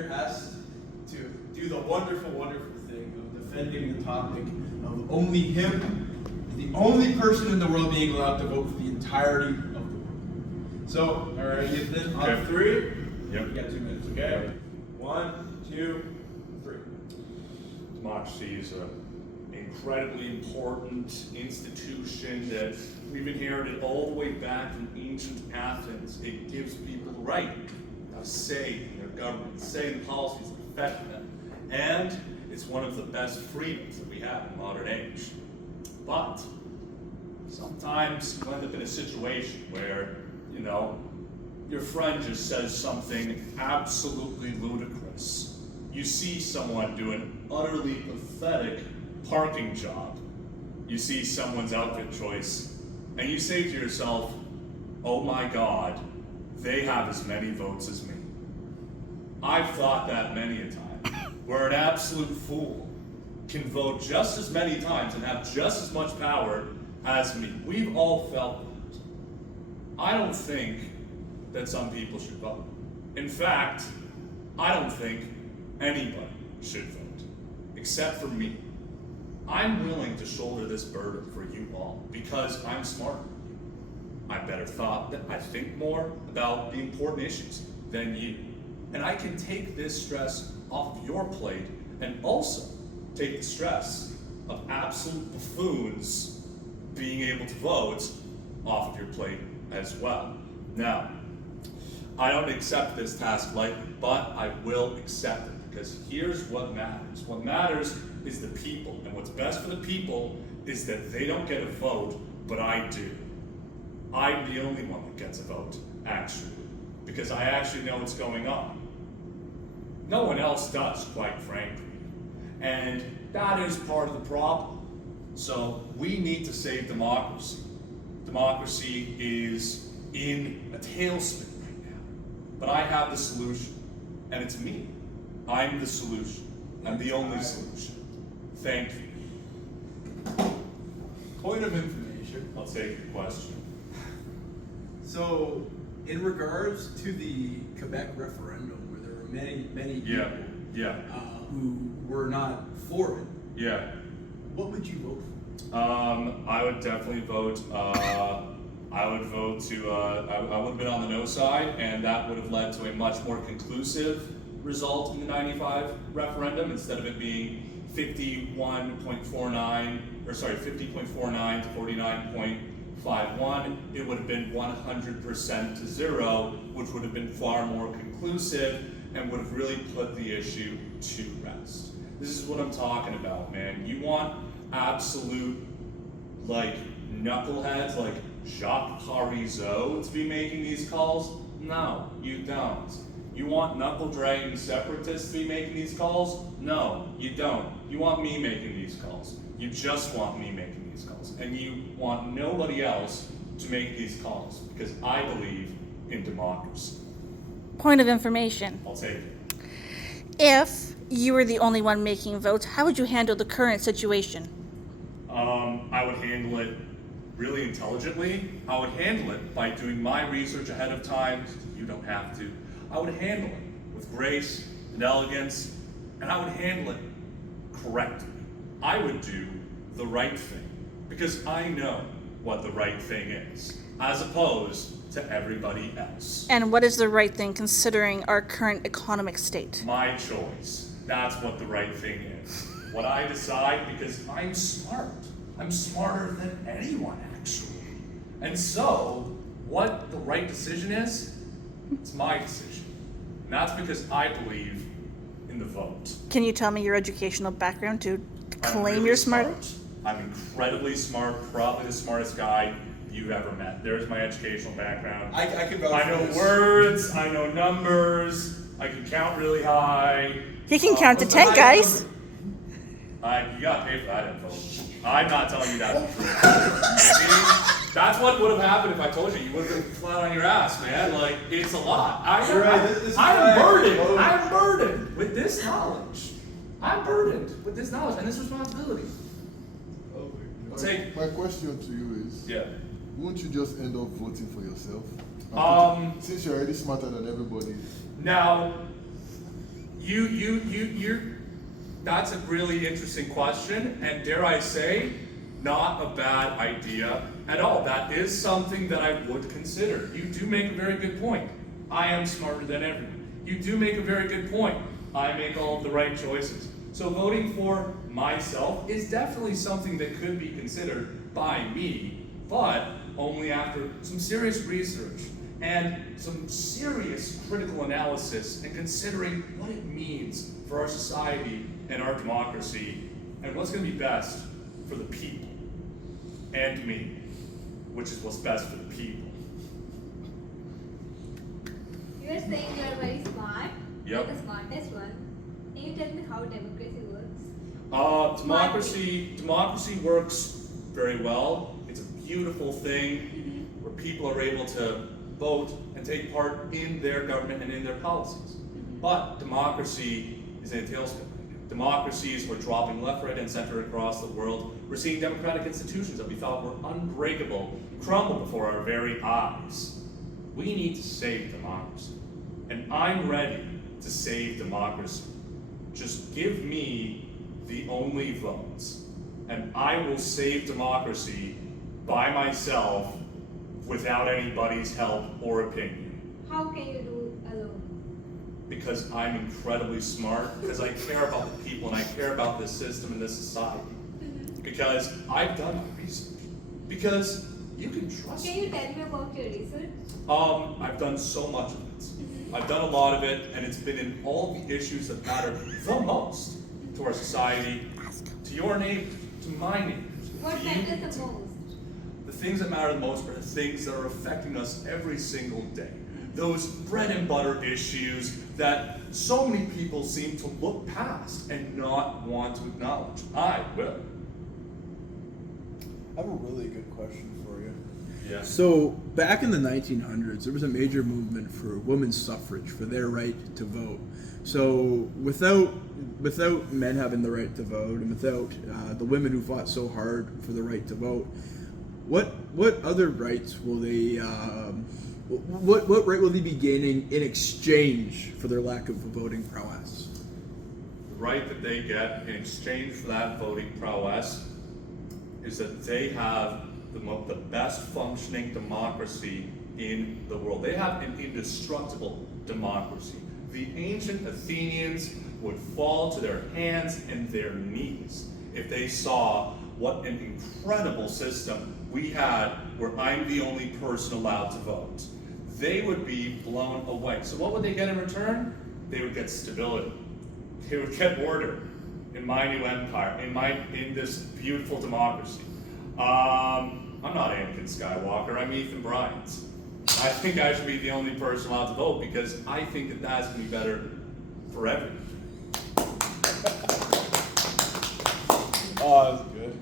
here has to do the wonderful, wonderful thing of defending the topic of only him, the only person in the world being allowed to vote for the entirety of the world. So, all right, then on three. Yep. You got 2 minutes, okay? 1, 2, 3. Democracy is an incredibly important institution that we've inherited all the way back from ancient Athens. It gives people the right to say in their government, say in the policies that affect them. And it's one of the best freedoms that we have in modern age. But sometimes you end up in a situation where, you know, your friend just says something absolutely ludicrous. You see someone do an utterly pathetic parking job. You see someone's outfit choice, and you say to yourself, oh my God, they have as many votes as me. I've thought that many a time, where an absolute fool can vote just as many times and have just as much power as me. We've all felt that. I don't think that some people should vote. In fact, I don't think anybody should vote, except for me. I'm willing to shoulder this burden for you all because I'm smarter than you. I'm better thought, I think more about the important issues than you. And I can take this stress off of your plate and also take the stress of absolute buffoons being able to vote off of your plate as well. Now, I don't accept this task lightly, but I will accept it because here's what matters. What matters is the people, and what's best for the people is that they don't get a vote, but I do. I'm the only one that gets a vote, actually, because I actually know what's going on. No one else does, quite frankly, and that is part of the problem. So we need to save democracy. Democracy is in a tailspin right now, but I have the solution, and it's me. I'm the solution. I'm the only solution. Thank you. Point of information. I'll take your question. So, in regards to the Quebec referendum, where there were many people who were not for it, what would you vote for? I would definitely vote. I would vote to. I would have been on the no side, and that would have led to a much more conclusive result in the '95 referendum instead of it being 50.49 to 49.51. It would have been 100% to 0, which would have been far more conclusive and would have really put the issue to rest. This is what I'm talking about, man. You want absolute, like, knuckleheads like Jacques Parizeau to be making these calls? No, you don't. You want knuckle-dragging separatists to be making these calls? No, you don't. You want me making these calls. You just want me making these calls. And you want nobody else to make these calls because I believe in democracy. Point of information. I'll take it. If you were the only one making votes, how would you handle the current situation? I would handle it really intelligently. I would handle it by doing my research ahead of time. You don't have to. I would handle it with grace and elegance, and I would handle it correctly. I would do the right thing because I know what the right thing is, as opposed to everybody else. And what is the right thing considering our current economic state? My choice. That's what the right thing is. What I decide because I'm smart. I'm smarter than anyone, actually. And so, what the right decision is, it's my decision. And that's because I believe in the vote. Can you tell me your educational background to claim really you're smart? I'm incredibly smart, probably the smartest guy you've ever met. There's my educational background. I can vouch I for know this. words, I know numbers, I can count really high. He can count to 10, guys. You gotta pay for that info. I'm not telling you that the truth. See, that's what would have happened if I told you. You would have been flat on your ass, man. Like, it's a lot. I'm burdened with this knowledge. I'm burdened with this knowledge and this responsibility. My question to you is, won't you just end up voting for yourself? Since you're already smarter than everybody. Now, That's a really interesting question, and dare I say, not a bad idea at all. That is something that I would consider. You do make a very good point. I am smarter than everyone. You do make a very good point. I make all of the right choices. So voting for myself is definitely something that could be considered by me, but only after some serious research and some serious critical analysis and considering what it means for our society and our democracy and what's going to be best for the people and me, which is what's best for the people. You are saying you are very smart. Yep. You are the smartest one. Can you tell me how democracy works? Democracy works very well. It's a beautiful thing where people are able to vote and take part in their government and in their policies. But democracy is in a tailspin. Democracies are dropping left, right, and center across the world. We're seeing democratic institutions that we thought were unbreakable crumble before our very eyes. We need to save democracy. And I'm ready to save democracy. Just give me the only votes, and I will save democracy by myself without anybody's help or opinion. How can you do alone? Because I'm incredibly smart, because I care about the people and I care about this system and this society. Because I've done my research. Because you can trust Can me. you tell me about your research? I've done so much of it. I've done a lot of it, and it's been in all the issues that matter the most to our society, to your neighbors, to my neighbors. What to you. matters the most? The things that matter the most are the things that are affecting us every single day. Those bread and butter issues that so many people seem to look past and not want to acknowledge. I will. I have a really good question for you. Yeah. So, back in the 1900s, there was a major movement for women's suffrage, for their right to vote. So, without men having the right to vote, and without the women who fought so hard for the right to vote, what other rights will they? What right will they be gaining in exchange for their lack of voting prowess? The right that they get in exchange for that voting prowess is that they have the best functioning democracy in the world. They have an indestructible democracy. The ancient Athenians would fall to their hands and their knees if they saw what an incredible system we had where I'm the only person allowed to vote. They would be blown away. So what would they get in return? They would get stability. They would get order in my new empire, in this beautiful democracy. I'm not Anakin Skywalker, I'm Ethan Bryant. I think I should be the only person allowed to vote because I think that that's going to be better for everyone. Oh, that's good.